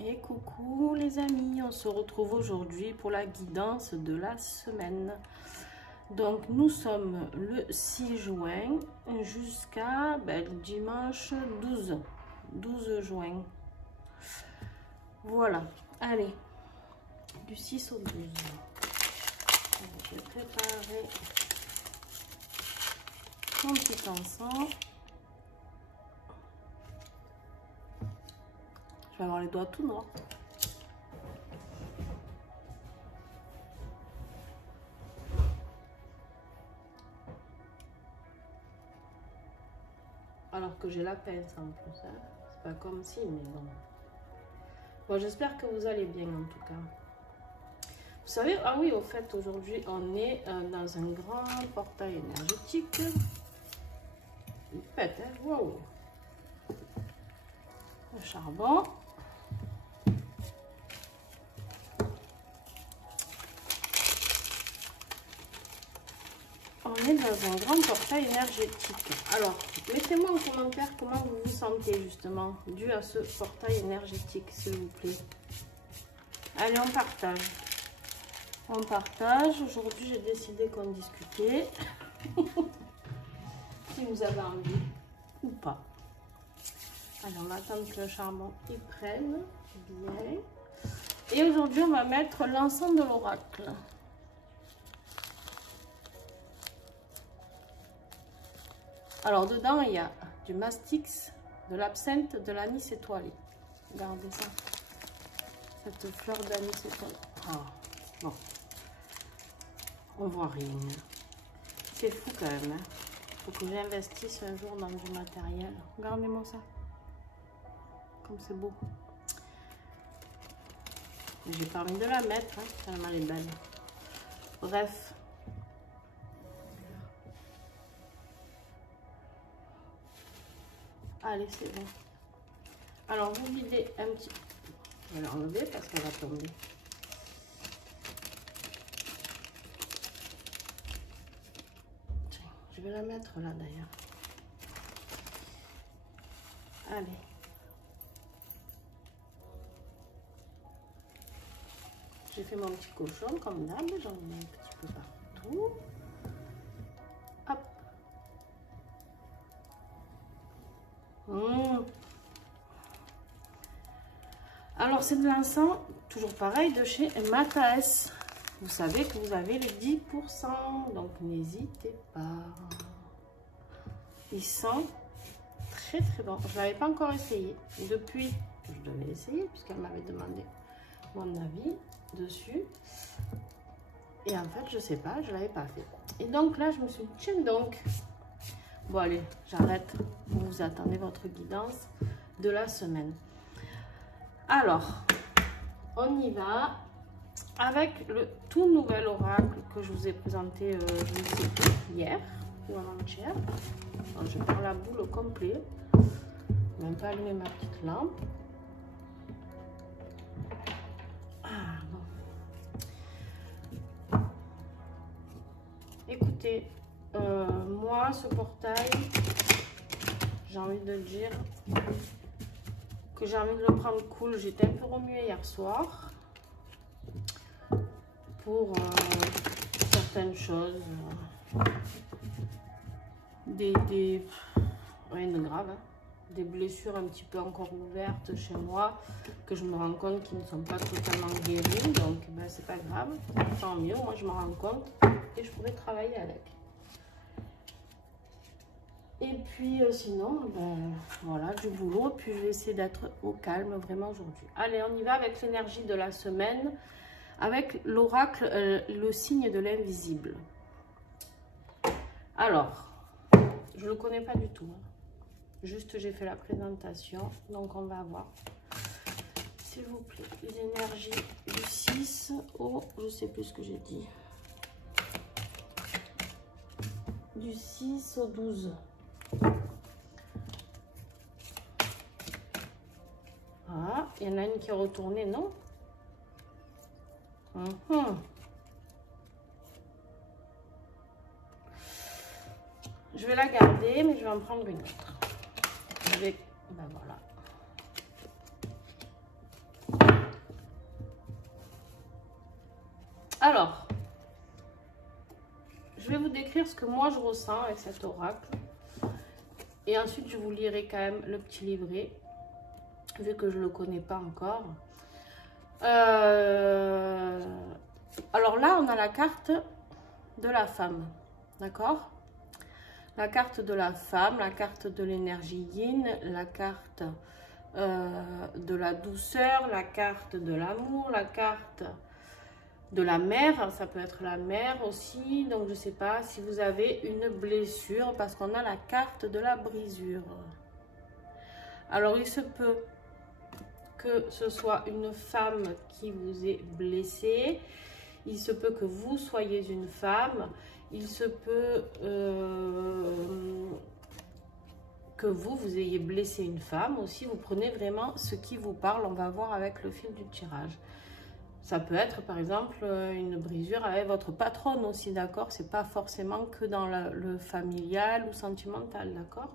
Et coucou les amis, on se retrouve aujourd'hui pour la guidance de la semaine. Donc nous sommes le 6 juin jusqu'à le dimanche 12 juin. Voilà, allez, du 6 au 12. Je vais préparer mon petit encens. Je vais avoir les doigts tout noirs. Alors que j'ai la pince en plus, hein. C'est pas comme si, mais bon. Bon, j'espère que vous allez bien en tout cas. Vous savez, ah oui, au fait, aujourd'hui, on est dans un grand portail énergétique. Il pète, hein. Wow. Le charbon. On est dans un grand portail énergétique. Alors, mettez-moi en commentaire comment vous vous sentez justement dû à ce portail énergétique, s'il vous plaît. Allez, on partage. On partage. Aujourd'hui, j'ai décidé qu'on discutait. Si vous avez envie ou pas. Allez, on attend que le charbon y prenne bien. Et aujourd'hui, on va mettre l'encens de l'oracle. Alors, dedans, il y a du mastix, de l'absinthe, de l'anis étoilé. Regardez ça. Cette fleur d'anis étoilé. Ah, bon. On voit rien. C'est fou quand même. Hein. Faut que j'investisse un jour dans du matériel. Regardez-moi ça. Comme c'est beau. J'ai pas envie de la mettre. Hein, tellement elle est belle. Bref. Allez, c'est bon. Alors, vous videz un petit... Je vais l'enlever parce qu'elle va tomber. Tiens, je vais la mettre là d'ailleurs. Allez. J'ai fait mon petit cochon comme d'hab. J'en mets un petit peu partout. Hop. Alors, c'est de l'encens, toujours pareil, de chez Mataes. Vous savez que vous avez les 10%, donc n'hésitez pas. Il sent très très bon. Je ne l'avais pas encore essayé. Depuis, je devais l'essayer puisqu'elle m'avait demandé mon avis dessus. Et en fait, je sais pas, je ne l'avais pas fait. Et donc là, je me suis dit, tiens donc. Bon, allez, j'arrête. Vous attendez votre guidance de la semaine. Alors, on y va avec le tout nouvel oracle que je vous ai présenté, je ne sais plus, hier ou avant-hier. Je vais faire la boule au complet. Même pas allumer ma petite lampe. Ah, bon. Écoutez, moi, ce portail, j'ai envie de dire que j'ai envie de le prendre cool. J'étais un peu remuée hier soir pour certaines choses. Rien de grave. Hein. Des blessures un petit peu encore ouvertes chez moi que je me rends compte qu'ils ne sont pas totalement guéris. Donc, c'est pas grave. Tant mieux. Moi, je me rends compte et je pourrais travailler avec. Et puis sinon, voilà, du boulot. Puis je vais essayer d'être au calme vraiment aujourd'hui. Allez, on y va avec l'énergie de la semaine. Avec l'oracle, le signe de l'invisible. Alors, je ne le connais pas du tout. Hein. Juste, j'ai fait la présentation. Donc, on va voir. S'il vous plaît, les énergies du 6 au... Je ne sais plus ce que j'ai dit. Du 6 au 12. Ah, il y en a une qui est retournée, non? Je vais la garder, mais je vais en prendre une autre. Avec, voilà. Alors, je vais vous décrire ce que moi je ressens avec cet oracle. Et ensuite, je vous lirai quand même le petit livret, vu que je ne le connais pas encore. Alors là, on a la carte de la femme, d'accord? La carte de la femme, la carte de l'énergie yin, la carte de la douceur, la carte de l'amour, la carte de la mère, ça peut être la mère aussi, donc je ne sais pas si vous avez une blessure, parce qu'on a la carte de la brisure. Alors il se peut que ce soit une femme qui vous ait blessé, il se peut que vous soyez une femme, il se peut que vous ayez blessé une femme aussi. Vous prenez vraiment ce qui vous parle, on va voir avec le fil du tirage. Ça peut être par exemple une brisure avec votre patronne aussi, d'accord? C'est pas forcément que dans le familial ou sentimental, d'accord?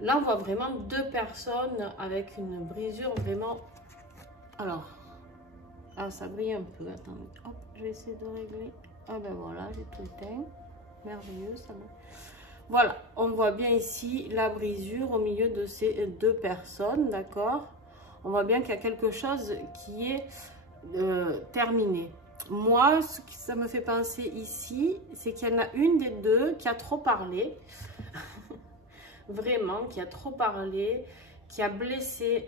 Là, on voit vraiment deux personnes avec une brisure vraiment... Alors, ah, ça brille un peu, attendez. Hop, je vais essayer de régler. Ah ben voilà, j'ai tout éteint. Merveilleux, ça va. Voilà, on voit bien ici la brisure au milieu de ces deux personnes, d'accord? On voit bien qu'il y a quelque chose qui est terminé. Moi, ce que ça me fait penser ici, c'est qu'il y en a une des deux qui a trop parlé. Vraiment, qui a trop parlé, qui a blessé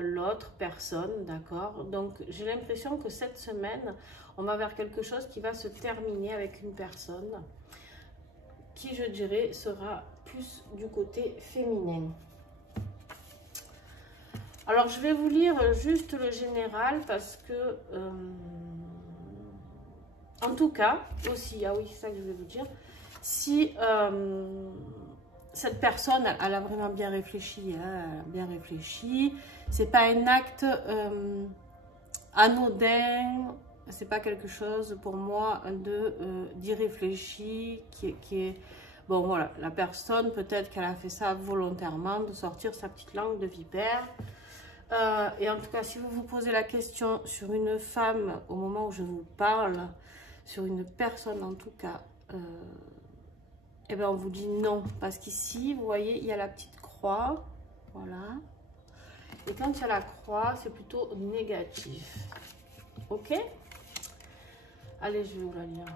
l'autre personne, d'accord? Donc, j'ai l'impression que cette semaine, on va vers quelque chose qui va se terminer avec une personne qui, je dirais, sera plus du côté féminin. Alors, je vais vous lire juste le général parce que, en tout cas, aussi, ah oui, c'est ça que je vais vous dire, si cette personne, elle a vraiment bien réfléchi, hein, elle a bien réfléchi, c'est pas un acte anodin, c'est pas quelque chose pour moi d'irréfléchi, qui est... Bon, voilà, la personne, peut-être qu'elle a fait ça volontairement, de sortir sa petite langue de vipère. Et en tout cas, si vous vous posez la question sur une femme au moment où je vous parle, sur une personne en tout cas, eh bien on vous dit non. Parce qu'ici, vous voyez, il y a la petite croix. Voilà. Et quand il y a la croix, c'est plutôt négatif. Ok? Allez, je vais vous la lire.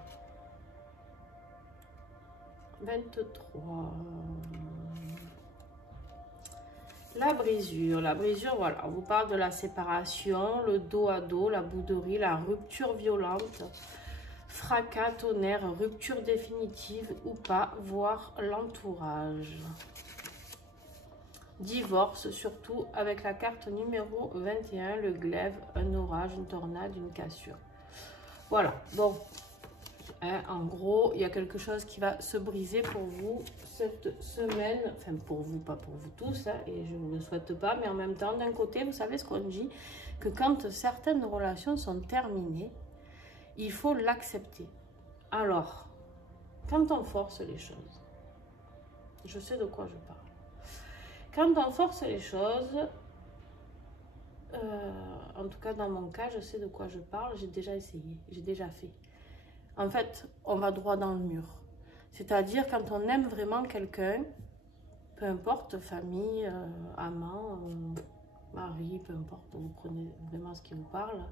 23. La brisure, voilà, on vous parle de la séparation, le dos à dos, la bouderie, la rupture violente, fracas, tonnerre, rupture définitive ou pas, voire l'entourage. Divorce, surtout avec la carte numéro 21, le glaive, un orage, une tornade, une cassure. Voilà, bon, hein, en gros, il y a quelque chose qui va se briser pour vous cette semaine, enfin pour vous, pas pour vous tous, hein, et je ne le souhaite pas, mais en même temps, d'un côté, vous savez ce qu'on dit, que quand certaines relations sont terminées, il faut l'accepter. Alors, quand on force les choses, je sais de quoi je parle. Quand on force les choses, en tout cas dans mon cas, je sais de quoi je parle, j'ai déjà essayé, j'ai déjà fait. En fait, on va droit dans le mur. C'est-à-dire quand on aime vraiment quelqu'un, peu importe, famille, amant, mari, peu importe, vous prenez vraiment ce qui vous parle.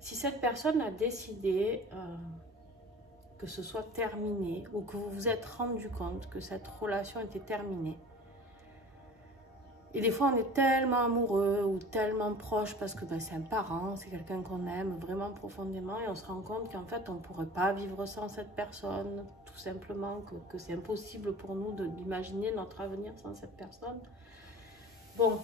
Si cette personne a décidé que ce soit terminé ou que vous vous êtes rendu compte que cette relation était terminée, et des fois, on est tellement amoureux ou tellement proche parce que ben, c'est un parent, c'est quelqu'un qu'on aime vraiment profondément et on se rend compte qu'en fait, on ne pourrait pas vivre sans cette personne, tout simplement, que c'est impossible pour nous d'imaginer notre avenir sans cette personne. Bon,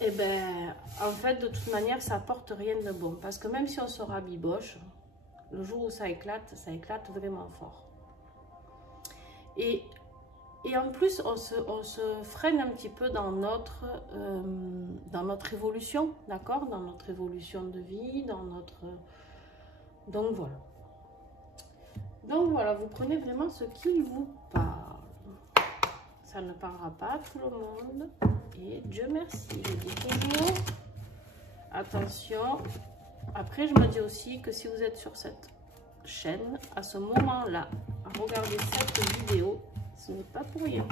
et ben, en fait, de toute manière, ça apporte rien de bon parce que même si on se rabiboche, le jour où ça éclate vraiment fort. Et en plus, on se freine un petit peu dans notre évolution, d'accord? Dans notre évolution de vie, dans notre... Donc voilà. Donc voilà, vous prenez vraiment ce qui vous parle. Ça ne parlera pas à tout le monde. Et Dieu merci. Je dis toujours, attention, Après, je me dis aussi que si vous êtes sur cette chaîne, à ce moment-là, à regarder cette vidéo, ce n'est pas pour rien.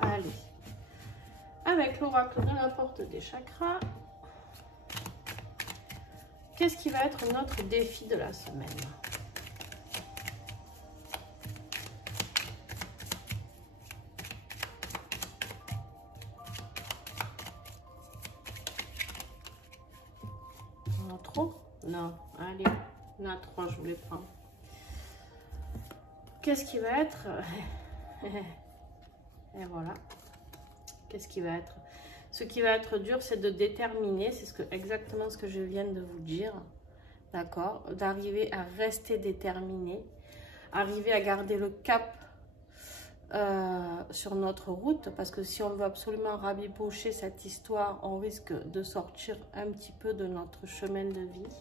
Allez, avec l'oracle de la porte des chakras, qu'est-ce qui va être notre défi de la semaine? On a trop? Non, allez, on a 3, je vous les prends. Qu'est-ce qui va être? Et voilà. Qu'est-ce qui va être? Ce qui va être dur, c'est de déterminer, c'est exactement ce que je viens de vous dire, d'accord? D'arriver à rester déterminé, arriver à garder le cap sur notre route, parce que si on veut absolument rabibocher cette histoire, on risque de sortir un petit peu de notre chemin de vie,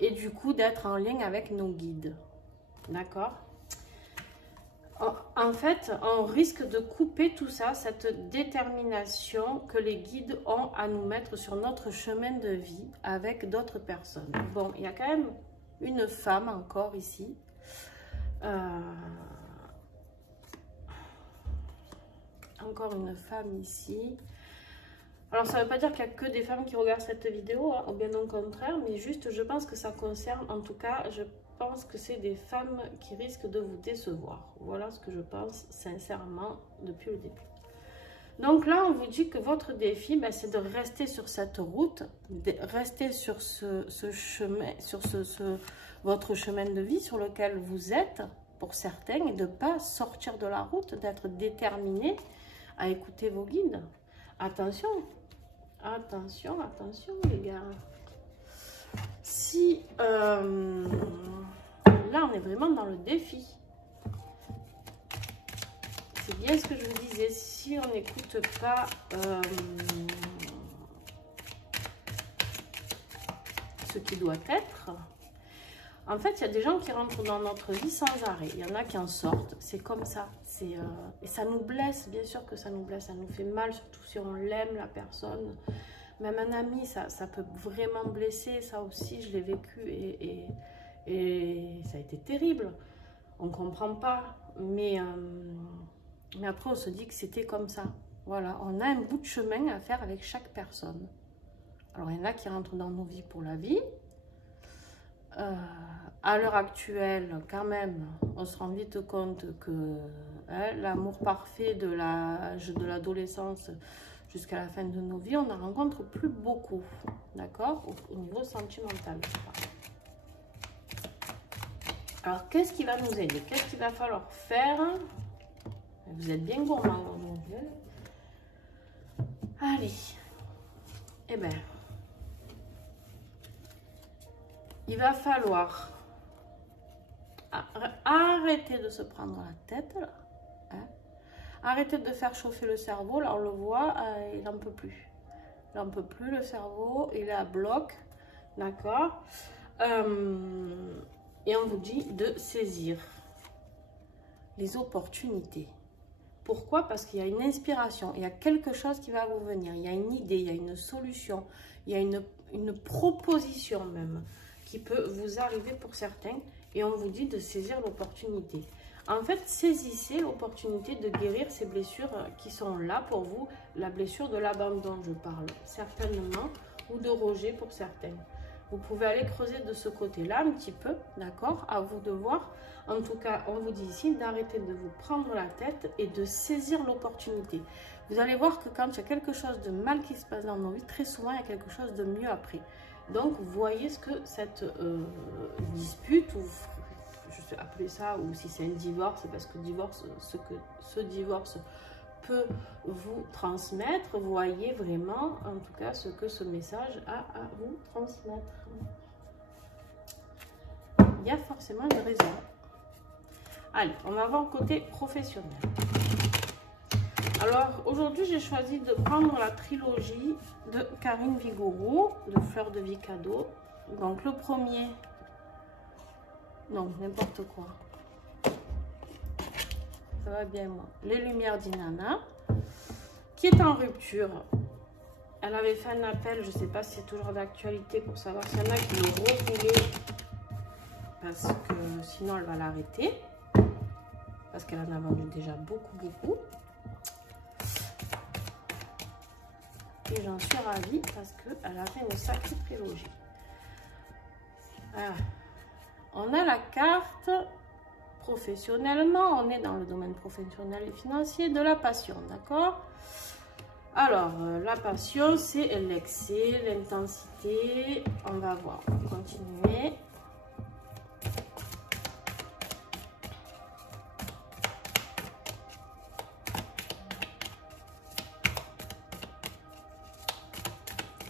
et du coup d'être en lien avec nos guides, d'accord? En fait, on risque de couper tout ça, cette détermination que les guides ont à nous mettre sur notre chemin de vie avec d'autres personnes. Bon, il y a quand même une femme encore ici. Encore une femme ici. Alors, ça ne veut pas dire qu'il n'y a que des femmes qui regardent cette vidéo, hein, ou bien au contraire, mais juste, je pense que ça concerne, en tout cas, je pense que c'est des femmes qui risquent de vous décevoir. Voilà ce que je pense sincèrement depuis le début. Donc là, on vous dit que votre défi, ben, c'est de rester sur cette route, de rester sur ce chemin, sur votre chemin de vie sur lequel vous êtes, pour certains, et de ne pas sortir de la route, d'être déterminé à écouter vos guides. Attention, attention, attention les gars. Si là on est vraiment dans le défi, c'est bien ce que je vous disais, si on n'écoute pas ce qui doit être, en fait il y a des gens qui rentrent dans notre vie sans arrêt, il y en a qui en sortent, c'est comme ça, et ça nous blesse, bien sûr que ça nous blesse, ça nous fait mal, surtout si on l'aime la personne. Même un ami, ça peut vraiment blesser, ça aussi, je l'ai vécu et ça a été terrible. On ne comprend pas, mais après on se dit que c'était comme ça. Voilà, on a un bout de chemin à faire avec chaque personne. Alors il y en a qui rentrent dans nos vies pour la vie. À l'heure actuelle, quand même, on se rend vite compte que l'amour parfait de l'âge de l'adolescence jusqu'à la fin de nos vies, on n'en rencontre plus beaucoup, d'accord, au niveau sentimental. Alors, qu'est-ce qui va nous aider? Qu'est-ce qu'il va falloir faire? Vous êtes bien gourmand, mon Dieu. Allez, eh bien, il va falloir arrêter de se prendre la tête, là. Hein? Arrêtez de faire chauffer le cerveau, là on le voit, il n'en peut plus. Il n'en peut plus le cerveau, il est à bloc, d'accord, et on vous dit de saisir les opportunités. Pourquoi? Parce qu'il y a une inspiration, il y a quelque chose qui va vous venir, il y a une idée, il y a une solution, il y a une proposition même qui peut vous arriver pour certains, et on vous dit de saisir l'opportunité. En fait, saisissez l'opportunité de guérir ces blessures qui sont là pour vous. La blessure de l'abandon, je parle certainement, ou de rejet pour certains. Vous pouvez aller creuser de ce côté-là un petit peu, d'accord? À vous de voir. En tout cas, on vous dit ici d'arrêter de vous prendre la tête et de saisir l'opportunité. Vous allez voir que quand il y a quelque chose de mal qui se passe dans nos vies, très souvent, il y a quelque chose de mieux après. Donc, voyez ce que cette dispute, ou je vais appeler ça, ou si c'est un divorce, parce que divorce, ce divorce peut vous transmettre, voyez vraiment, en tout cas, ce que ce message a à vous transmettre. Il y a forcément une raison. Allez, on va voir le côté professionnel. Alors, aujourd'hui, j'ai choisi de prendre la trilogie de Karine Vigouroux, de Fleurs de Vie Cadeau. Donc, le premier, non, n'importe quoi. ça va bien moi. Les lumières d'Inanna, qui est en rupture. Elle avait fait un appel, je ne sais pas si c'est toujours d'actualité pour savoir s'il y en a qui l'ont refoulé. Parce que sinon elle va l'arrêter. Parce qu'elle en a vendu déjà beaucoup. Et j'en suis ravie parce qu'elle a fait une sacrée trilogie. Voilà. On a la carte professionnellement, on est dans le domaine professionnel et financier de la passion, d'accord? Alors, la passion, c'est l'excès, l'intensité. On va voir, on va continuer.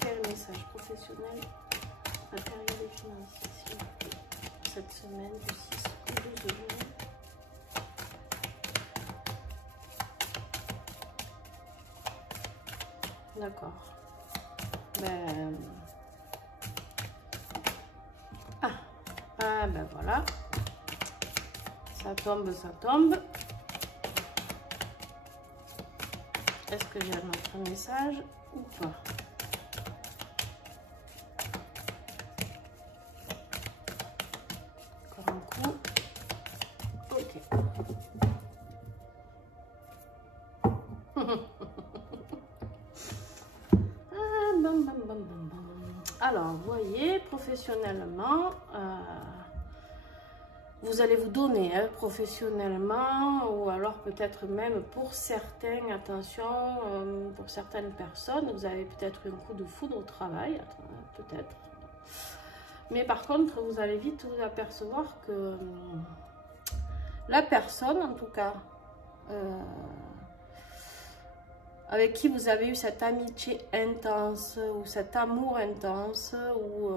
Quel message professionnel, matériel et financier cette semaine du 6 au 12 juin. D'accord. Ben... Ah, ben voilà. Ça tombe, ça tombe. Est-ce que j'ai un autre message ou pas? Encore un coup. Ok. Alors, vous voyez, professionnellement, vous allez vous donner professionnellement, ou alors peut-être même pour certains, attention, pour certaines personnes, vous avez peut-être eu un coup de foudre au travail, peut-être. Mais par contre, vous allez vite vous apercevoir que la personne, en tout cas, avec qui vous avez eu cette amitié intense ou cet amour intense ou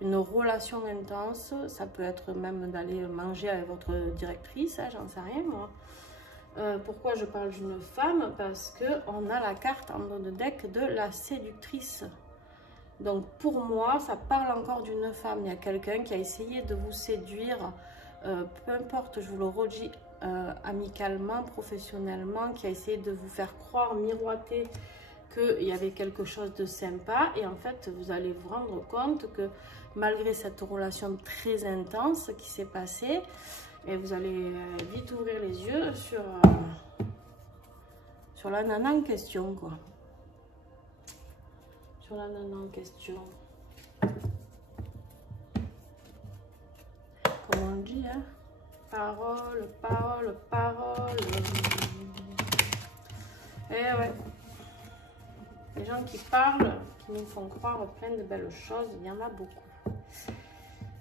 une relation intense, ça peut être même d'aller manger avec votre directrice, hein, j'en sais rien moi. Pourquoi je parle d'une femme? Parce qu'on a la carte en dos de deck de la séductrice. Donc pour moi, ça parle encore d'une femme. Il y a quelqu'un qui a essayé de vous séduire, peu importe, je vous le redis, amicalement, professionnellement, qui a essayé de vous faire croire, miroiter qu'il y avait quelque chose de sympa. Et en fait, vous allez vous rendre compte que malgré cette relation très intense qui s'est passée, et vous allez vite ouvrir les yeux sur la nana en question, quoi. Sur la nana en question. Comme on dit, hein? Parole, parole, parole. Et ouais. Les gens qui parlent, qui nous font croire plein de belles choses, il y en a beaucoup.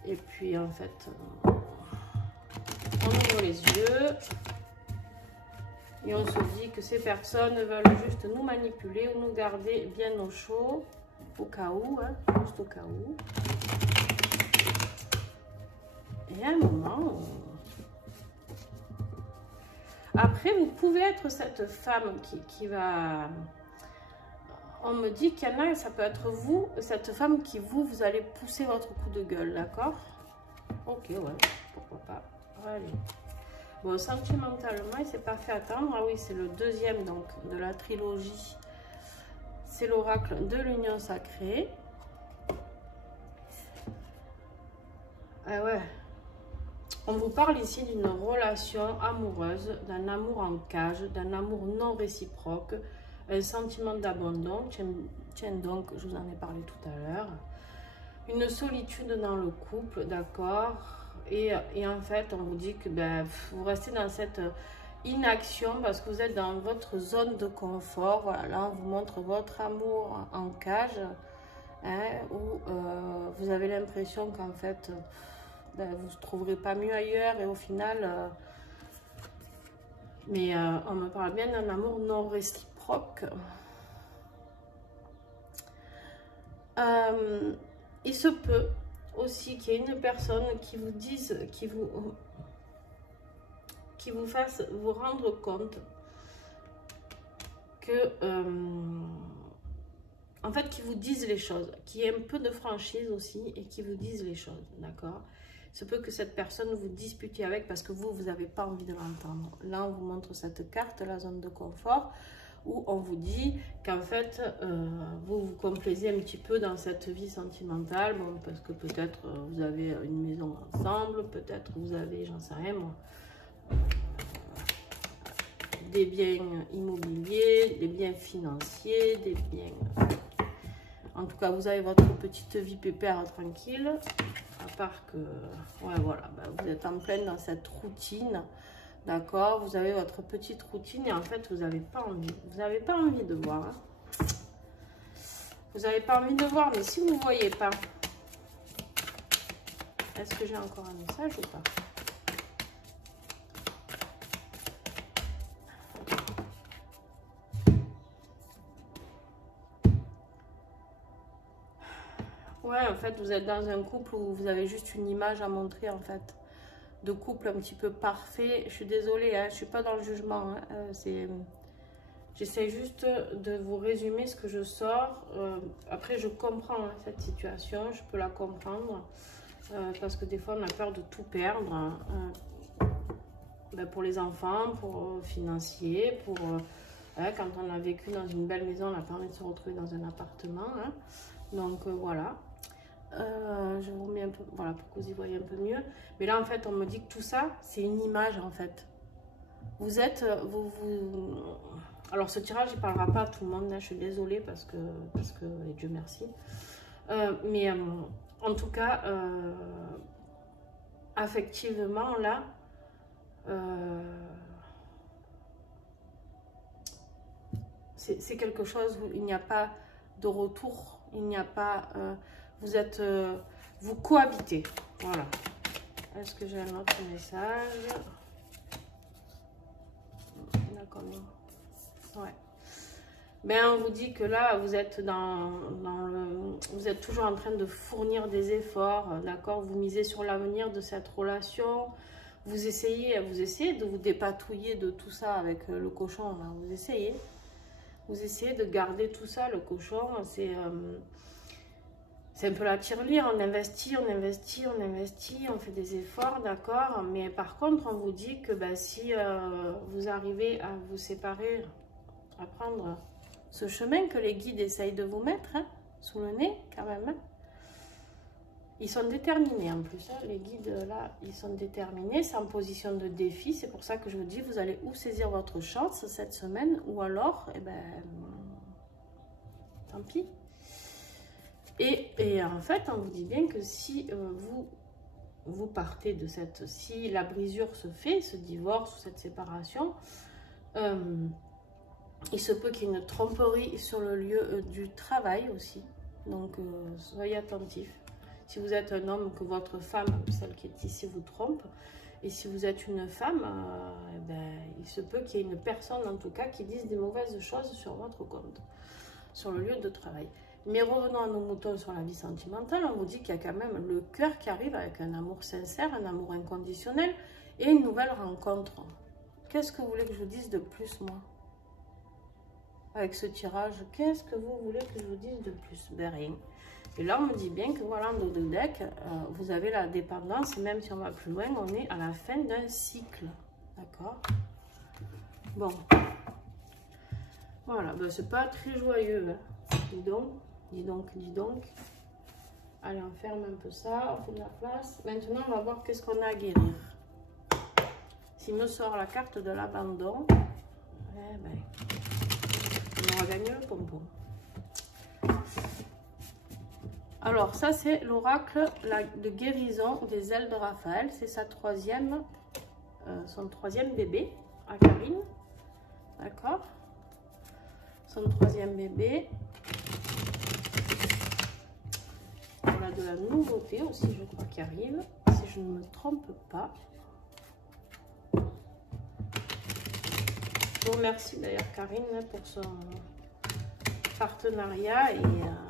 Et puis en fait, on ouvre les yeux et on se dit que ces personnes veulent juste nous manipuler ou nous garder bien au chaud, au cas où, hein, juste au cas où. Et à un moment, après, vous pouvez être cette femme qui va... On me dit qu'il y en a, ça peut être vous, cette femme qui vous allez pousser votre coup de gueule, d'accord? Ok, ouais, pourquoi pas. Allez. Bon, sentimentalement, il ne s'est pas fait attendre. Ah oui, c'est le deuxième donc de la trilogie. C'est l'oracle de l'union sacrée. Ah ouais. On vous parle ici d'une relation amoureuse, d'un amour en cage, d'un amour non réciproque, un sentiment d'abandon. Tiens donc, je vous en ai parlé tout à l'heure. Une solitude dans le couple, d'accord. Et en fait, on vous dit que ben, vous restez dans cette inaction parce que vous êtes dans votre zone de confort. Voilà, là, on vous montre votre amour en cage, hein, où vous avez l'impression qu'en fait... Ben, vous ne trouverez pas mieux ailleurs et au final, on me parle bien d'un amour non réciproque. Il se peut aussi qu'il y ait une personne qui vous dise, qui vous fasse vous rendre compte que, en fait, qui vous disent les choses, qui ait un peu de franchise aussi et qui vous disent les choses, d'accord? Il se peut que cette personne vous disputiez avec parce que vous n'avez pas envie de l'entendre. Là, on vous montre cette carte, la zone de confort, où on vous dit qu'en fait, vous vous complaisez un petit peu dans cette vie sentimentale. Bon, parce que peut-être vous avez une maison ensemble, peut-être vous avez, j'en sais rien moi, des biens immobiliers, des biens financiers, des biens... En tout cas, vous avez votre petite vie pépère tranquille. À part que, ouais, voilà, ben, vous êtes en pleine dans cette routine. D'accord, vous avez votre petite routine et en fait, vous n'avez pas envie. Vous n'avez pas envie de voir. Hein. Vous n'avez pas envie de voir, mais si vous ne voyez pas, est-ce que j'ai encore un message ou pas? Ouais, en fait, vous êtes dans un couple où vous avez juste une image à montrer, en fait. De couple un petit peu parfait. Je suis désolée, hein, je ne suis pas dans le jugement. Hein, j'essaie juste de vous résumer ce que je sors. Après, je comprends hein, cette situation, je peux la comprendre. Parce que des fois, on a peur de tout perdre. Hein, ben pour les enfants, pour financier, pour... quand on a vécu dans une belle maison, on a pas envie de se retrouver dans un appartement. Hein. Donc, voilà. Je vous mets un peu, voilà, pour que vous y voyez un peu mieux. Mais là, en fait, on me dit que tout ça, c'est une image, en fait. Vous êtes, alors, ce tirage, il ne parlera pas à tout le monde, là, je suis désolée, parce que et Dieu merci. Mais, en tout cas, affectivement, là, c'est quelque chose où il n'y a pas de retour, il n'y a pas... vous êtes... vous cohabitez. Voilà. Est-ce que j'ai un autre message? D'accord. Ouais. Ben, on vous dit que là, vous êtes vous êtes toujours en train de fournir des efforts, d'accord? Vous misez sur l'avenir de cette relation. Vous essayez de vous dépatouiller de tout ça avec le cochon. Là. Vous essayez de garder tout ça, le cochon. C'est un peu la tirelire, on investit, on fait des efforrs, d'accord? Mais par contre, on vous dit que ben, si vous arrivez à vous séparer, à prendre ce chemin que les guides essayent de vous mettre, hein, sous le nez, quand même, hein. Ils sont déterminés en plus, hein, les guides là, ils sont déterminés, c'est en position de défi, c'est pour ça que je vous dis, vous allez ou saisir votre chance cette semaine, ou alors, eh ben, tant pis. Et en fait, on vous dit bien que si vous partez de cette... Si la brisure se fait, ce divorce ou cette séparation, il se peut qu'il y ait une tromperie sur le lieu du travail aussi. Donc, soyez attentifs. Si vous êtes un homme, que votre femme, celle qui est ici, vous trompe. Et si vous êtes une femme, eh ben, il se peut qu'il y ait une personne, en tout cas, qui dise des mauvaises choses sur votre compte, sur le lieu de travail. Mais revenons à nos moutons sur la vie sentimentale, on vous dit qu'il y a quand même le cœur qui arrive avec un amour sincère, un amour inconditionnel et une nouvelle rencontre. Qu'est-ce que vous voulez que je vous dise de plus, moi? Avec ce tirage, qu'est-ce que vous voulez que je vous dise de plus? Ben rien. Et là, on me dit bien que voilà, en dos de deck, vous avez la dépendance, et même si on va plus loin, on est à la fin d'un cycle. D'accord? Bon. Voilà, ben, c'est pas très joyeux, hein. Dis donc. Dis donc, dis donc. Allez, on ferme un peu ça, on fait de la place. Maintenant, on va voir qu'est-ce qu'on a à guérir. S'il me sort la carte de l'abandon, eh ben, on aura gagné le pompon. Alors, ça, c'est l'oracle de guérison des ailes de Raphaël. C'est son troisième bébé à Karine. D'accord? Son troisième bébé. On a de la nouveauté aussi, je crois, qui arrive, si je ne me trompe pas. Je vous remercie d'ailleurs Karine pour son partenariat et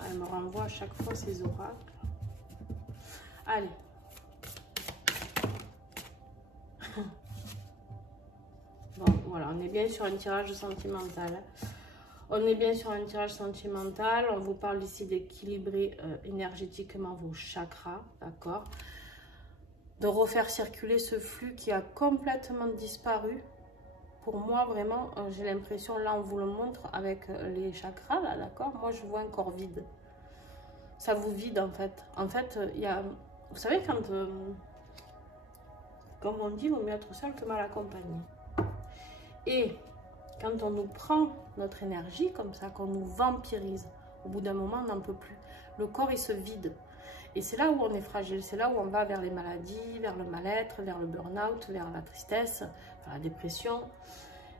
elle me renvoie à chaque fois ses oracles. Allez. Bon, voilà, on est bien sur un tirage sentimental. On est bien sur un tirage sentimental. On vous parle ici d'équilibrer énergétiquement vos chakras, d'accord? de refaire circuler ce flux qui a complètement disparu. Pour moi, vraiment, j'ai l'impression, là, on vous le montre avec les chakras, là, d'accord? Moi, je vois un corps vide. Ça vous vide, en fait. En fait, il y a... Vous savez, quand... comme on dit, il vaut mieux être seul que mal accompagné. Et quand on nous prend notre énergie, comme ça, qu'on nous vampirise, au bout d'un moment, on n'en peut plus. Le corps, il se vide. Et c'est là où on est fragile. C'est là où on va vers les maladies, vers le mal-être, vers le burn-out, vers la tristesse, vers la dépression.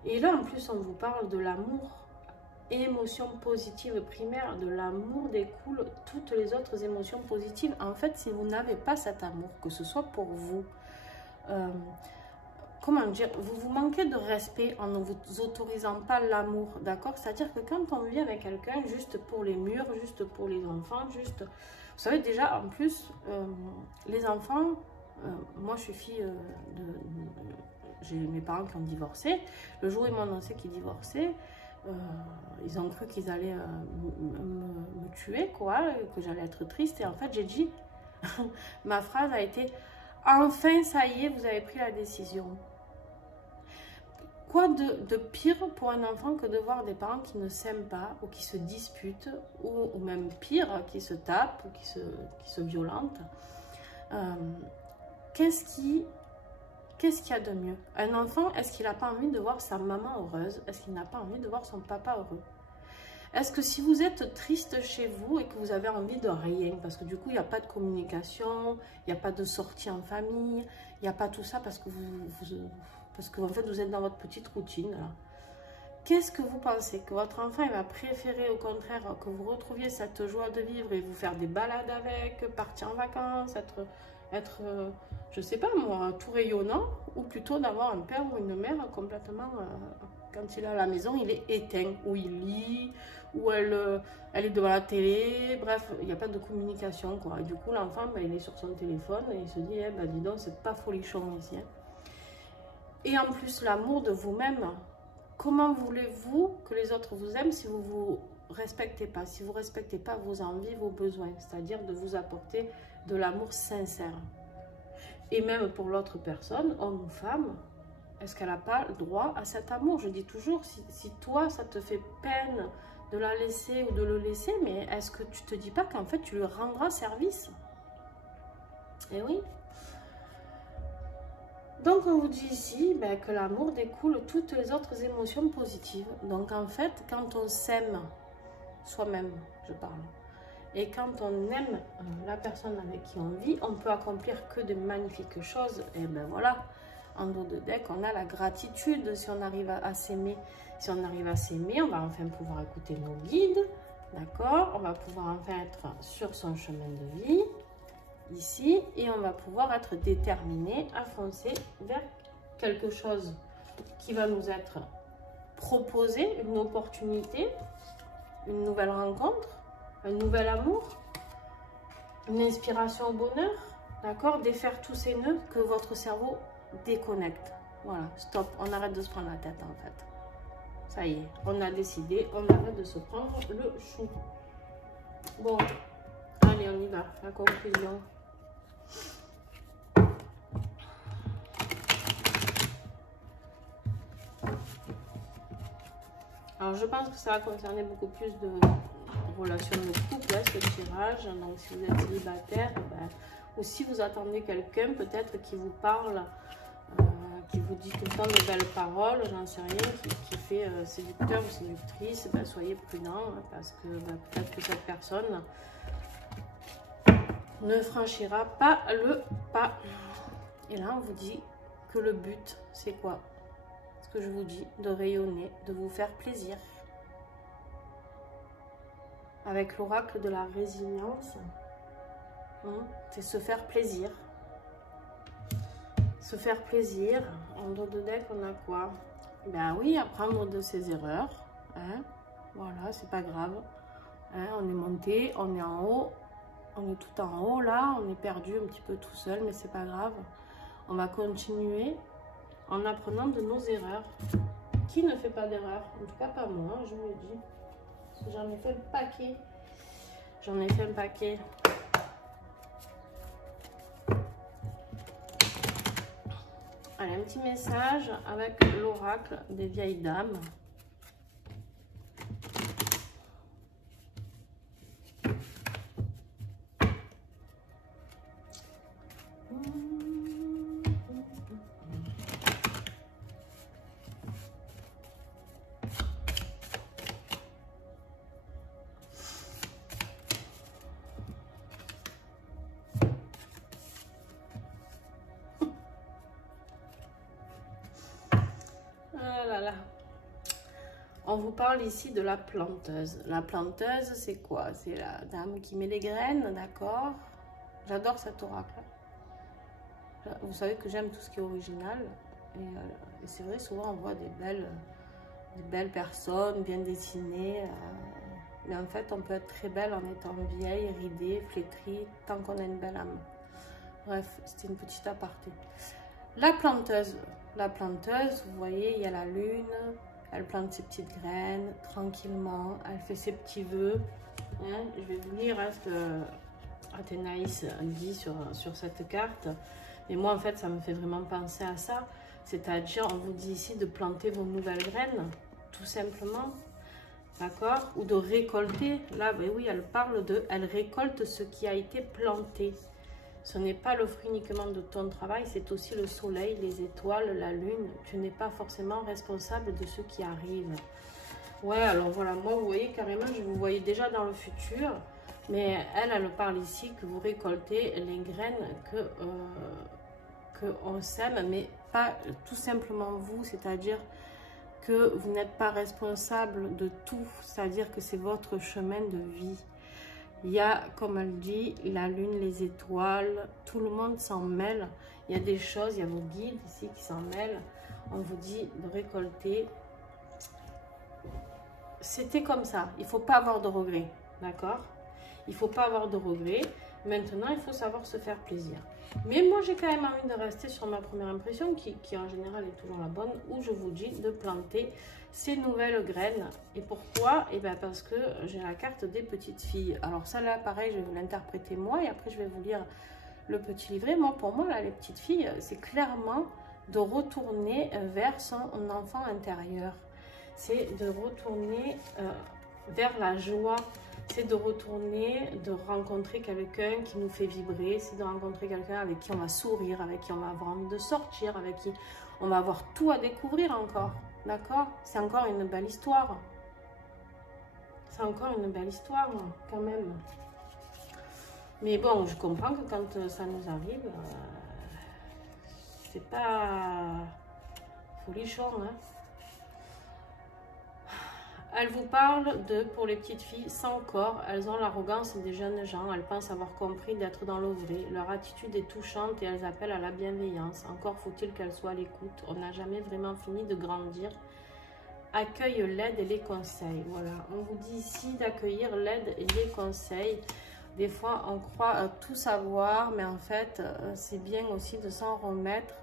Et là, en plus, on vous parle de l'amour. Émotion positive primaire, de l'amour découle toutes les autres émotions positives. En fait, si vous n'avez pas cet amour, que ce soit pour vous, comment dire, vous manquez de respect en ne vous autorisant pas l'amour, d'accord? C'est-à-dire que quand on vit avec quelqu'un juste pour les murs, juste pour les enfants, juste... Vous savez déjà, en plus, les enfants, moi je suis fille j'ai mes parents qui ont divorcé. Le jour où ils m'ont annoncé qu'ils divorçaient, ils ont cru qu'ils allaient me tuer, quoi, que j'allais être triste. Et en fait, j'ai dit, ma phrase a été, enfin, ça y est, vous avez pris la décision. Quoi de pire pour un enfant que de voir des parents qui ne s'aiment pas ou qui se disputent ou même pire, qui se tapent ou qui se violentent. Qu'est-ce qu'il y a de mieux? Un enfant, est-ce qu'il n'a pas envie de voir sa maman heureuse? Est-ce qu'il n'a pas envie de voir son papa heureux? Est-ce que si vous êtes triste chez vous et que vous avez envie de rien, parce que du coup, il n'y a pas de communication, il n'y a pas de sortie en famille, il n'y a pas tout ça parce que parce que en fait, vous êtes dans votre petite routine. Qu'est-ce que vous pensez? Que votre enfant il va préférer au contraire que vous retrouviez cette joie de vivre et vous faire des balades avec, partir en vacances, être je sais pas moi, tout rayonnant, ou plutôt d'avoir un père ou une mère complètement, quand il est à la maison, il est éteint, ou il lit, ou elle est devant la télé, bref, il n'y a pas de communication, quoi. Et du coup, l'enfant, ben, il est sur son téléphone et il se dit, eh ben, dis donc, c'est pas folichon ici. Hein. Et en plus, l'amour de vous-même, comment voulez-vous que les autres vous aiment si vous ne vous respectez pas, si vous ne respectez pas vos envies, vos besoins, c'est-à-dire de vous apporter de l'amour sincère. Et même pour l'autre personne, homme ou femme, est-ce qu'elle n'a pas le droit à cet amour? Je dis toujours, si toi, ça te fait peine de la laisser ou de le laisser, mais est-ce que tu te dis pas qu'en fait, tu lui rendras service? Eh oui. Donc, on vous dit ici ben, que l'amour découle toutes les autres émotions positives. Donc, en fait, quand on s'aime soi-même, je parle, et quand on aime la personne avec qui on vit, on peut accomplir que de magnifiques choses. Et ben voilà, en dos de deck, on a la gratitude si on arrive à s'aimer. Si on arrive à s'aimer, on va enfin pouvoir écouter nos guides, d'accord? On va pouvoir enfin être sur son chemin de vie, ici, et on va pouvoir être déterminé à foncer vers quelque chose qui va nous être proposé, une opportunité, une nouvelle rencontre, un nouvel amour, une inspiration au bonheur, d'accord? Défaire tous ces nœuds que votre cerveau déconnecte. Voilà, stop, on arrête de se prendre la tête en fait. Ça y est, on a décidé, on arrête de se prendre le chou. Bon, allez, on y va, la conclusion. Alors, je pense que ça va concerner beaucoup plus de relations de couple, hein, ce tirage. Donc, si vous êtes célibataire, ben, ou si vous attendez quelqu'un, peut-être qui vous parle, qui vous dit tout le temps de belles paroles, j'en sais rien, qui fait séducteur ou séductrice, ben, soyez prudent, hein, parce que ben, peut-être que cette personne ne franchira pas le pas. Et là, on vous dit que le but, c'est quoi? Ce que je vous dis, de rayonner, de vous faire plaisir. Avec l'oracle de la résilience, c'est se faire plaisir. Se faire plaisir. En dos de deck, on a quoi? Ben oui, apprendre de ses erreurs. Hein? Voilà, c'est pas grave. Hein? On est monté, on est en haut. On est tout en haut là. On est perdu un petit peu tout seul, mais c'est pas grave. On va continuer en apprenant de nos erreurs. Qui ne fait pas d'erreur? En tout cas, pas moi, je vous le dis. Parce que j'en ai fait un paquet. J'en ai fait un paquet. Allez, un petit message avec l'oracle des vieilles dames. Ah là là. On vous parle ici de la planteuse. La planteuse, c'est quoi? C'est la dame qui met les graines, d'accord? J'adore cet oracle. Vous savez que j'aime tout ce qui est original. Et c'est vrai, souvent on voit des belles personnes, bien dessinées. Mais en fait, on peut être très belle en étant vieille, ridée, flétrie, tant qu'on a une belle âme. Bref, c'était une petite aparté. La planteuse, vous voyez, il y a la lune. Elle plante ses petites graines tranquillement. Elle fait ses petits vœux. Hein, je vais vous lire ce que Athénaïs dit sur cette carte. Et moi, en fait, ça me fait vraiment penser à ça. C'est-à-dire, on vous dit ici de planter vos nouvelles graines, tout simplement. D'accord? Ou de récolter. Là, ben oui, elle parle de... Elle récolte ce qui a été planté. Ce n'est pas le fruit uniquement de ton travail, c'est aussi le soleil, les étoiles, la lune. Tu n'es pas forcément responsable de ce qui arrive. Ouais, alors voilà, moi, vous voyez, carrément, je vous voyais déjà dans le futur. Mais elle parle ici que vous récoltez les graines que on sème, mais pas tout simplement vous, c'est-à-dire que vous n'êtes pas responsable de tout, c'est-à-dire que c'est votre chemin de vie. Il y a, comme elle dit, la lune, les étoiles, tout le monde s'en mêle. Il y a des choses, il y a vos guides ici qui s'en mêlent. On vous dit de récolter. C'était comme ça, il ne faut pas avoir de regrets, d'accord? Il ne faut pas avoir de regrets. Maintenant, il faut savoir se faire plaisir. Mais moi, j'ai quand même envie de rester sur ma première impression, qui en général est toujours la bonne, où je vous dis de planter ces nouvelles graines. Et pourquoi? Et bien parce que j'ai la carte des petites filles. Alors ça là, pareil, je vais vous l'interpréter moi, et après je vais vous lire le petit livret. Moi, pour moi, là, les petites filles, c'est clairement de retourner vers son enfant intérieur. C'est de retourner vers la joie. C'est de retourner, de rencontrer quelqu'un qui nous fait vibrer. C'est de rencontrer quelqu'un avec qui on va sourire, avec qui on va avoir envie de sortir, avec qui on va avoir tout à découvrir encore. D'accord? C'est encore une belle histoire. C'est encore une belle histoire, quand même. Mais bon, je comprends que quand ça nous arrive, c'est pas folichon, hein. Elle vous parle de, pour les petites filles, sans corps, elles ont l'arrogance des jeunes gens, elles pensent avoir compris d'être dans le vrai, leur attitude est touchante et elles appellent à la bienveillance, encore faut-il qu'elles soient à l'écoute, on n'a jamais vraiment fini de grandir, accueille l'aide et les conseils, voilà, on vous dit ici d'accueillir l'aide et les conseils, des fois on croit tout savoir, mais en fait c'est bien aussi de s'en remettre,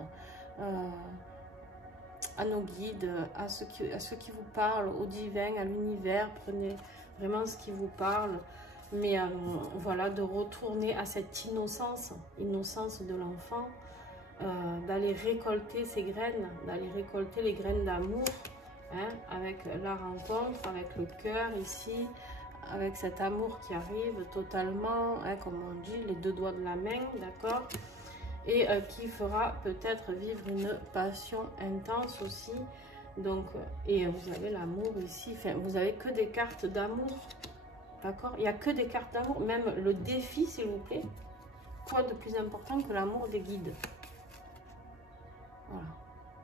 à nos guides, à ceux qui vous parlent, au divin, à l'univers, prenez vraiment ce qui vous parle, mais voilà, de retourner à cette innocence de l'enfant, d'aller récolter ces graines, d'aller récolter les graines d'amour, hein, avec la rencontre, avec le cœur ici, avec cet amour qui arrive totalement, hein, comme on dit, les deux doigts de la main, d'accord? Et qui fera peut-être vivre une passion intense aussi. Donc, et vous avez l'amour ici, enfin, vous avez que des cartes d'amour, d'accord? Il n'y a que des cartes d'amour, même le défi, s'il vous plaît. Quoi de plus important que l'amour des guides? Voilà.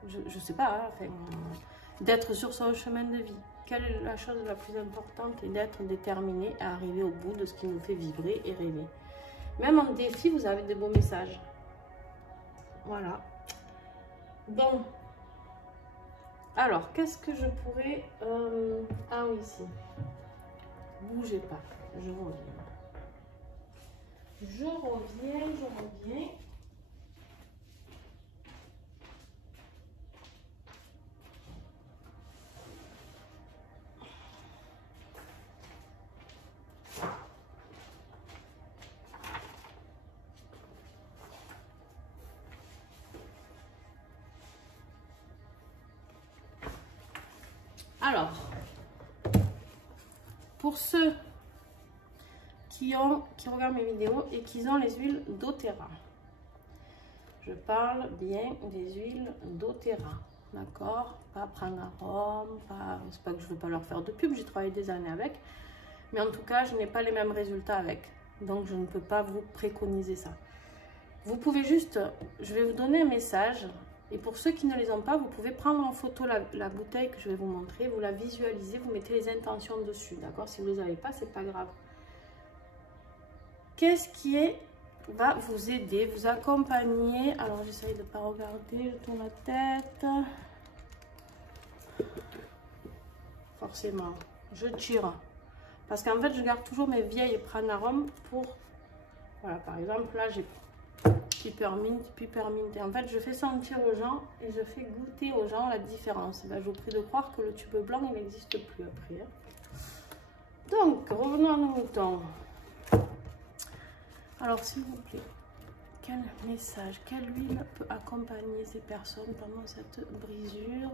Je ne sais pas, hein, enfin, d'être sur son chemin de vie. Quelle est la chose la plus importante? Et d'être déterminé à arriver au bout de ce qui nous fait vibrer et rêver. Même en défi, vous avez des beaux messages. Voilà. Bon. Alors, qu'est-ce que je pourrais... Ah oui, ici. Bougez pas. Je reviens. Je reviens. Alors, pour ceux qui regardent mes vidéos et qui ont les huiles doTERRA, je parle bien des huiles doTERRA, d'accord? Pas Pranarum, c'est pas que je veux pas leur faire de pub, j'ai travaillé des années avec, mais en tout cas, je n'ai pas les mêmes résultats avec, donc je ne peux pas vous préconiser ça. Vous pouvez juste, je vais vous donner un message, et pour ceux qui ne les ont pas, vous pouvez prendre en photo la bouteille que je vais vous montrer, vous la visualisez, vous mettez les intentions dessus, d'accord? Si vous ne les avez pas, c'est pas grave. Qu'est-ce qui va vous aider, vous accompagner? Alors, j'essaye de ne pas regarder, je tourne la tête. Forcément, je tire. Parce qu'en fait, je garde toujours mes vieilles Pranarum pour... Voilà, par exemple, là, j'ai Peppermint. Et en fait, je fais sentir aux gens et je fais goûter aux gens la différence. Ben, je vous prie de croire que le tube blanc, il n'existe plus après. Donc, revenons à nos moutons. Alors, s'il vous plaît, quel message, quelle huile peut accompagner ces personnes pendant cette brisure?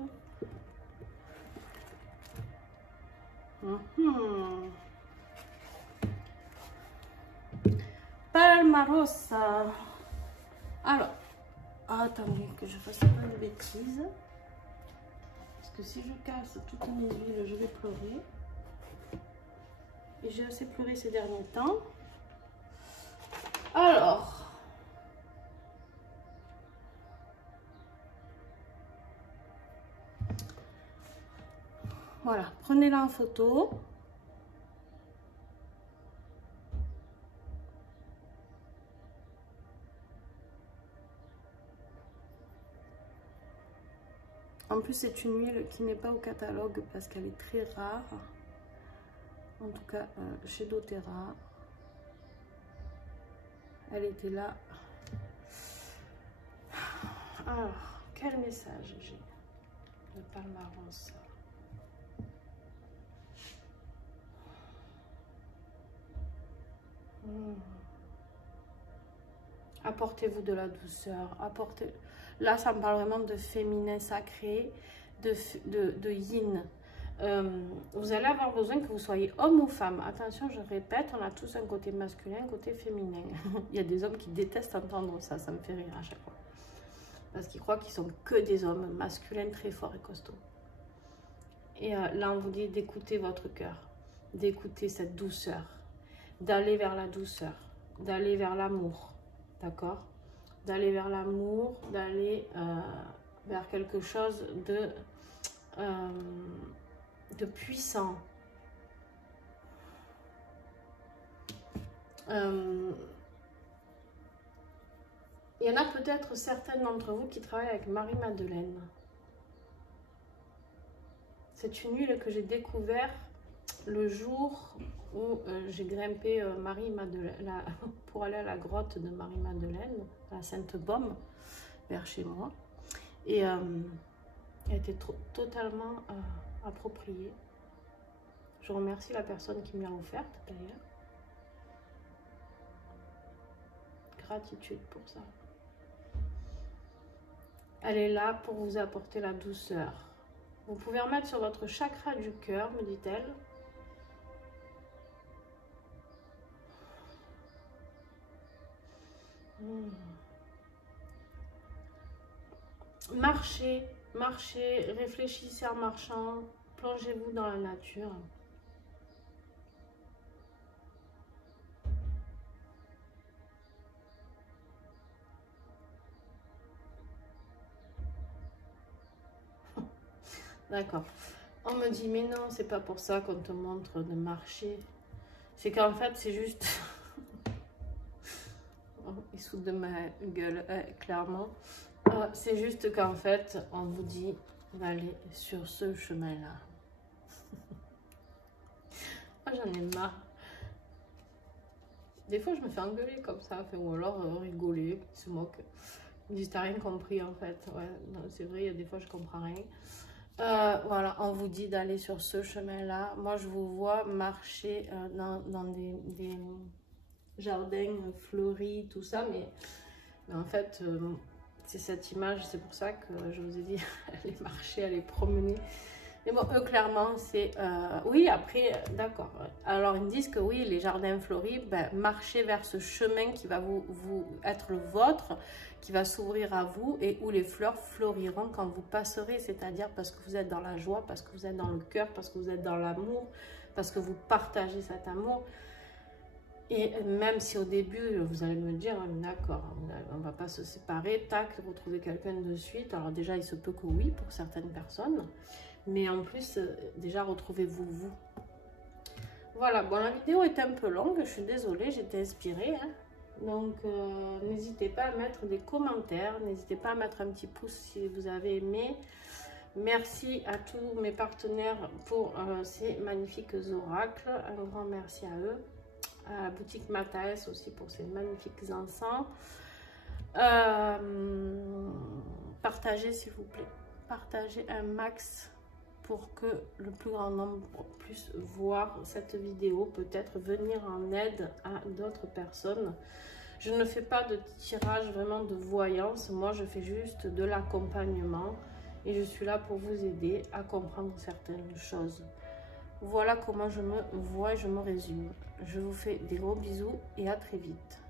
Palmarosa. Alors, attendez que je fasse pas de bêtises. Parce que si je casse toutes mes huiles, je vais pleurer. Et j'ai assez pleuré ces derniers temps. Alors, voilà, prenez-la en photo. En plus, c'est une huile qui n'est pas au catalogue parce qu'elle est très rare. En tout cas, chez doTERRA. Elle était là. Alors, quel message j'ai de Palmarosa? Apportez-vous de la douceur. Là, ça me parle vraiment de féminin sacré, de yin. Vous allez avoir besoin que vous soyez homme ou femme. Attention, je répète, on a tous un côté masculin, un côté féminin. Il y a des hommes qui détestent entendre ça, ça me fait rire à chaque fois. Parce qu'ils croient qu'ils sont que des hommes masculins très forts et costauds. Et là, on vous dit d'écouter votre cœur, d'écouter cette douceur, d'aller vers la douceur, d'aller vers l'amour, d'accord? D'aller vers l'amour, d'aller vers quelque chose de puissant. Il y en a peut-être certaines d'entre vous qui travaillent avec Marie-Madeleine. C'est une huile que j'ai découvert le jour où j'ai grimpé Marie-Madeleine pour aller à la grotte de Marie-Madeleine, à Sainte-Baume, vers chez moi. Et elle était totalement appropriée. Je remercie la personne qui me l'a offerte d'ailleurs. Gratitude pour ça. Elle est là pour vous apporter la douceur. Vous pouvez en mettre sur votre chakra du cœur, me dit-elle. Marchez, marchez, réfléchissez en marchant, plongez-vous dans la nature. D'accord. On me dit, mais non, c'est pas pour ça qu'on te montre de marcher. C'est qu'en fait, c'est juste... oh, il se fout de ma gueule, clairement. C'est juste qu'en fait, on vous dit d'aller sur ce chemin-là. Oh, j'en ai marre. Des fois, je me fais engueuler comme ça, ou alors rigoler, ils se moquent. Ils me disent, t'as rien compris en fait. Ouais, c'est vrai, il y a des fois, je comprends rien. Voilà, on vous dit d'aller sur ce chemin-là. Moi, je vous vois marcher dans des jardins fleuris, tout ça, mais en fait, c'est cette image, c'est pour ça que je vous ai dit, aller marcher, aller promener. Mais bon, eux, clairement, c'est... oui, après, d'accord. Alors, ils me disent que oui, les jardins fleuris, ben, marchez vers ce chemin qui va vous être le vôtre, qui va s'ouvrir à vous et où les fleurs fleuriront quand vous passerez. C'est-à-dire parce que vous êtes dans la joie, parce que vous êtes dans le cœur, parce que vous êtes dans l'amour, parce que vous partagez cet amour. Et même si au début, vous allez me dire, d'accord, on ne va pas se séparer, tac, retrouver quelqu'un de suite. Alors déjà, il se peut que oui, pour certaines personnes. Mais en plus, déjà, retrouvez-vous vous. Voilà, bon, la vidéo est un peu longue, je suis désolée, j'étais inspirée. Hein. Donc, n'hésitez pas à mettre des commentaires, n'hésitez pas à mettre un petit pouce si vous avez aimé. Merci à tous mes partenaires pour ces magnifiques oracles. Un grand merci à eux. À la boutique Mathaes aussi pour ces magnifiques encens. Partagez s'il vous plaît. Partagez un max pour que le plus grand nombre puisse voir cette vidéo, peut-être venir en aide à d'autres personnes. Je ne fais pas de tirage vraiment de voyance, moi je fais juste de l'accompagnement et je suis là pour vous aider à comprendre certaines choses. Voilà comment je me vois et je me résume. Je vous fais des gros bisous et à très vite.